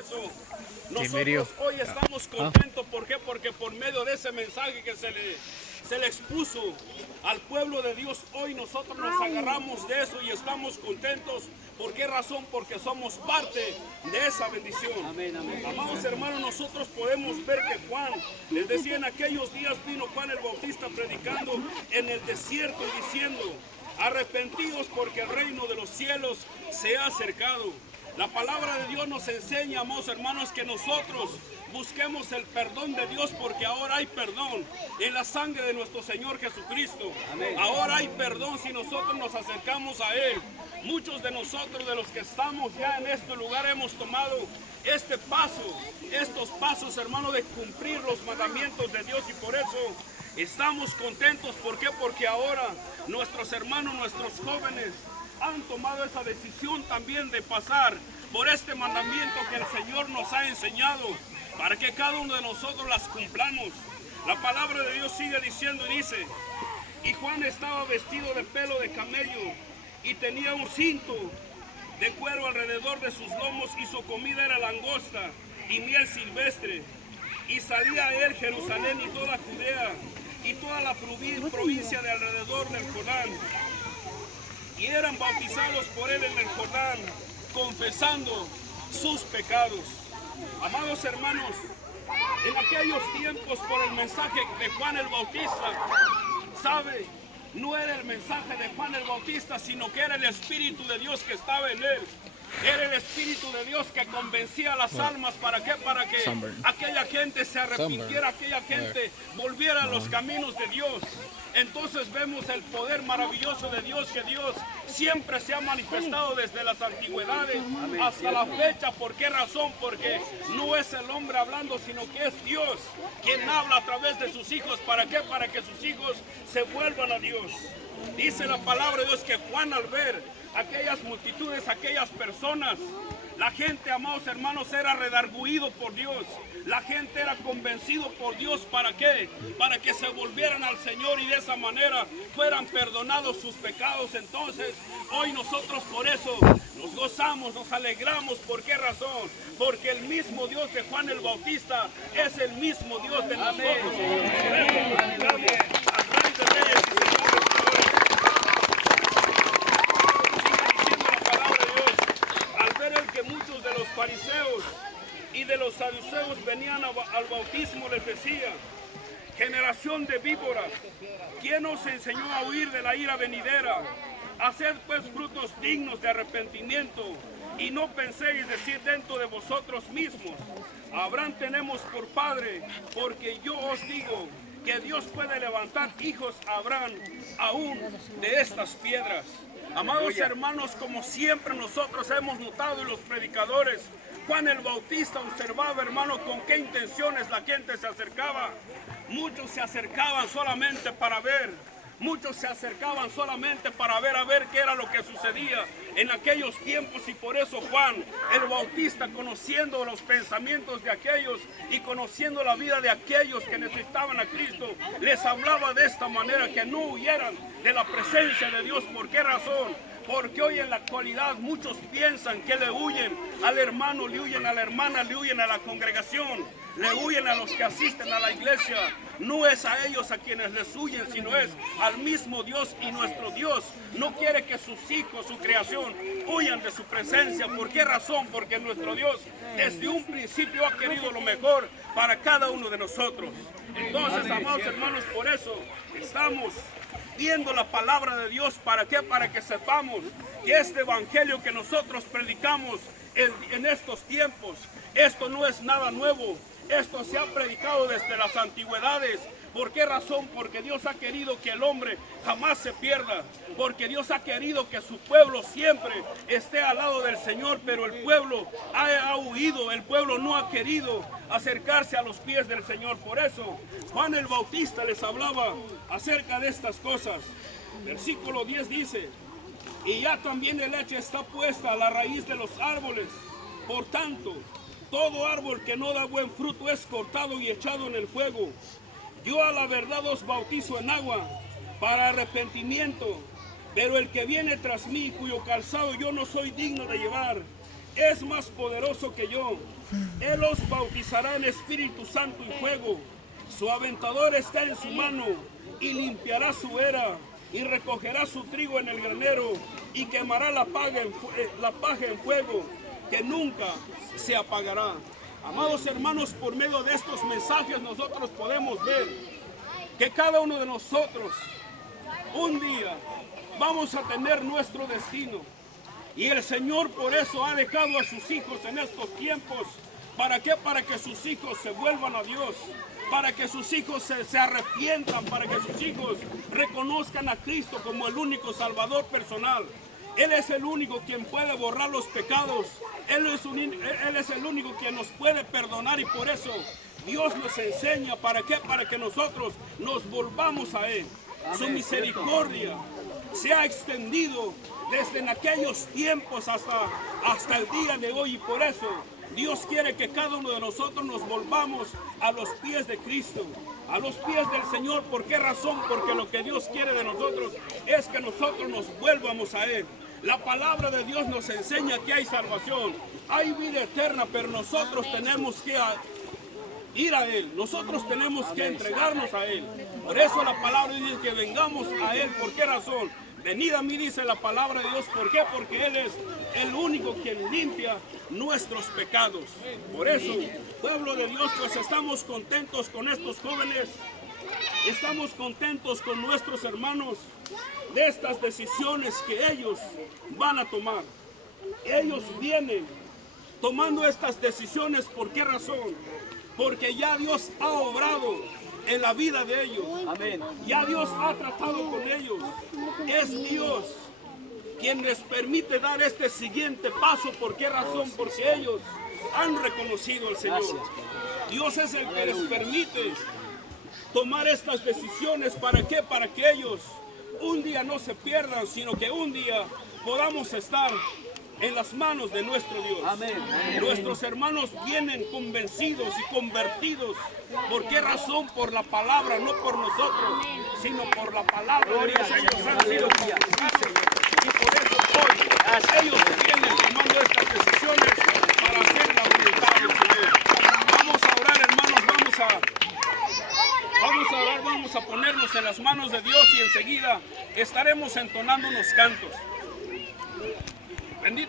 eso nosotros hoy estamos contentos. ¿Por qué? Porque por medio de ese mensaje que se le expuso al pueblo de Dios, hoy nosotros nos agarramos de eso y estamos contentos. ¿Por qué razón? Porque somos parte de esa bendición. Amén, amén. Amados hermanos, nosotros podemos ver que Juan, les decía, en aquellos días vino Juan el Bautista predicando en el desierto y diciendo: arrepentidos porque el reino de los cielos se ha acercado. La palabra de Dios nos enseña, amados hermanos, que nosotros busquemos el perdón de Dios, porque ahora hay perdón en la sangre de nuestro Señor Jesucristo. Amén. Ahora hay perdón si nosotros nos acercamos a Él. Muchos de nosotros, de los que estamos ya en este lugar, hemos tomado estos pasos, hermanos, de cumplir los mandamientos de Dios, y por eso estamos contentos. ¿Por qué? Porque ahora nuestros hermanos, nuestros jóvenes han tomado esa decisión también de pasar por este mandamiento que el Señor nos ha enseñado, para que cada uno de nosotros las cumplamos. La palabra de Dios sigue diciendo y dice: y Juan estaba vestido de pelo de camello y tenía un cinto de cuero alrededor de sus lomos, y su comida era langosta y miel silvestre. Y salía a él Jerusalén y toda Judea y toda la provincia de alrededor del Jordán, y eran bautizados por él en el Jordán, confesando sus pecados. Amados hermanos, en aquellos tiempos, por el mensaje de Juan el Bautista, ¿sabe? No era el mensaje de Juan el Bautista, sino que era el Espíritu de Dios que estaba en él. Era el Espíritu de Dios que convencía a las almas. ¿Para qué? Para que aquella gente se arrepintiera, aquella gente volviera a los caminos de Dios. Entonces vemos el poder maravilloso de Dios, que Dios siempre se ha manifestado desde las antigüedades hasta la fecha. ¿Por qué razón? Porque no es el hombre hablando, sino que es Dios quien habla a través de sus hijos. ¿Para qué? Para que sus hijos se vuelvan a Dios. Dice la palabra de Dios que Juan, al ver aquellas multitudes, aquellas personas, la gente, amados hermanos, era redarguido por Dios. La gente era convencido por Dios. ¿Para qué? Para que se volvieran al Señor y de esa manera fueran perdonados sus pecados. Entonces, hoy nosotros por eso nos gozamos, nos alegramos. ¿Por qué razón? Porque el mismo Dios de Juan el Bautista es el mismo Dios de nosotros. Por eso, al Rey de Reyes y Señor de Señores. Que muchos de los fariseos y de los saduceos venían al bautismo, les decía: generación de víboras, ¿quién os enseñó a huir de la ira venidera? Haced pues frutos dignos de arrepentimiento, y no penséis decir dentro de vosotros mismos: Abraham tenemos por padre, porque yo os digo que Dios puede levantar hijos a Abraham aún de estas piedras. Amados hermanos, como siempre nosotros hemos notado en los predicadores, Juan el Bautista observaba, hermano, con qué intenciones la gente se acercaba. Muchos se acercaban solamente para ver. Muchos se acercaban solamente para ver a ver qué era lo que sucedía en aquellos tiempos, y por eso Juan el Bautista, conociendo los pensamientos de aquellos y conociendo la vida de aquellos que necesitaban a Cristo, les hablaba de esta manera: que no huyeran de la presencia de Dios. ¿Por qué razón? Porque hoy en la actualidad muchos piensan que le huyen al hermano, le huyen a la hermana, le huyen a la congregación, le huyen a los que asisten a la iglesia. No es a ellos a quienes les huyen, sino es al mismo Dios. Y nuestro Dios no quiere que sus hijos, su creación, huyan de su presencia. ¿Por qué razón? Porque nuestro Dios desde un principio ha querido lo mejor para cada uno de nosotros. Entonces, amados hermanos, por eso estamos viendo la palabra de Dios. ¿Para qué? Para que sepamos que este evangelio que nosotros predicamos en estos tiempos, esto no es nada nuevo. Esto se ha predicado desde las antigüedades. ¿Por qué razón? Porque Dios ha querido que el hombre jamás se pierda. Porque Dios ha querido que su pueblo siempre esté al lado del Señor. Pero el pueblo ha huido. El pueblo no ha querido acercarse a los pies del Señor. Por eso Juan el Bautista les hablaba acerca de estas cosas. Versículo 10 dice: y ya también el leche está puesta a la raíz de los árboles. Por tanto, todo árbol que no da buen fruto es cortado y echado en el fuego. Yo a la verdad os bautizo en agua para arrepentimiento, pero el que viene tras mí, cuyo calzado yo no soy digno de llevar, es más poderoso que yo. Él os bautizará en Espíritu Santo y fuego. Su aventador está en su mano y limpiará su era y recogerá su trigo en el granero y quemará la paja en fuego que nunca se apagará. Amados hermanos, por medio de estos mensajes nosotros podemos ver que cada uno de nosotros un día vamos a tener nuestro destino. Y el Señor por eso ha dejado a sus hijos en estos tiempos. ¿Para qué? Para que sus hijos se vuelvan a Dios. Para que sus hijos se arrepientan. Para que sus hijos reconozcan a Cristo como el único Salvador personal. Él es el único quien puede borrar los pecados. Él es el único quien nos puede perdonar. Y por eso Dios nos enseña. ¿Para qué? Para que nosotros nos volvamos a Él. Su misericordia se ha extendido desde en aquellos tiempos hasta el día de hoy. Y por eso Dios quiere que cada uno de nosotros nos volvamos a los pies de Cristo, a los pies del Señor. ¿Por qué razón? Porque lo que Dios quiere de nosotros es que nosotros nos vuelvamos a Él. La palabra de Dios nos enseña que hay salvación, hay vida eterna, pero nosotros tenemos que ir a Él. Nosotros tenemos que entregarnos a Él. Por eso la palabra dice que vengamos a Él. ¿Por qué razón? Venid a mí, dice la palabra de Dios. ¿Por qué? Porque Él es el único quien limpia nuestros pecados. Por eso, pueblo de Dios, pues estamos contentos con estos jóvenes. Estamos contentos con nuestros hermanos de estas decisiones que ellos van a tomar. Ellos vienen tomando estas decisiones. ¿Por qué razón? Porque ya Dios ha obrado en la vida de ellos. Amén. Ya Dios ha tratado con ellos. Es Dios quien les permite dar este siguiente paso. ¿Por qué razón? Porque ellos han reconocido al Señor. Dios es el que les permite tomar estas decisiones. ¿Para qué? Para que ellos un día no se pierdan, sino que un día podamos estar en las manos de nuestro Dios. Amén. Nuestros hermanos vienen convencidos y convertidos. ¿Por qué razón? Por la palabra, no por nosotros, sino por la palabra de Dios. Ellos han sido conquistados y por eso hoy ellos vienen tomando estas decisiones para hacer la voluntad del Señor. Vamos a orar, hermanos, vamos a orar, vamos a ponernos en las manos de Dios y enseguida estaremos entonando unos cantos.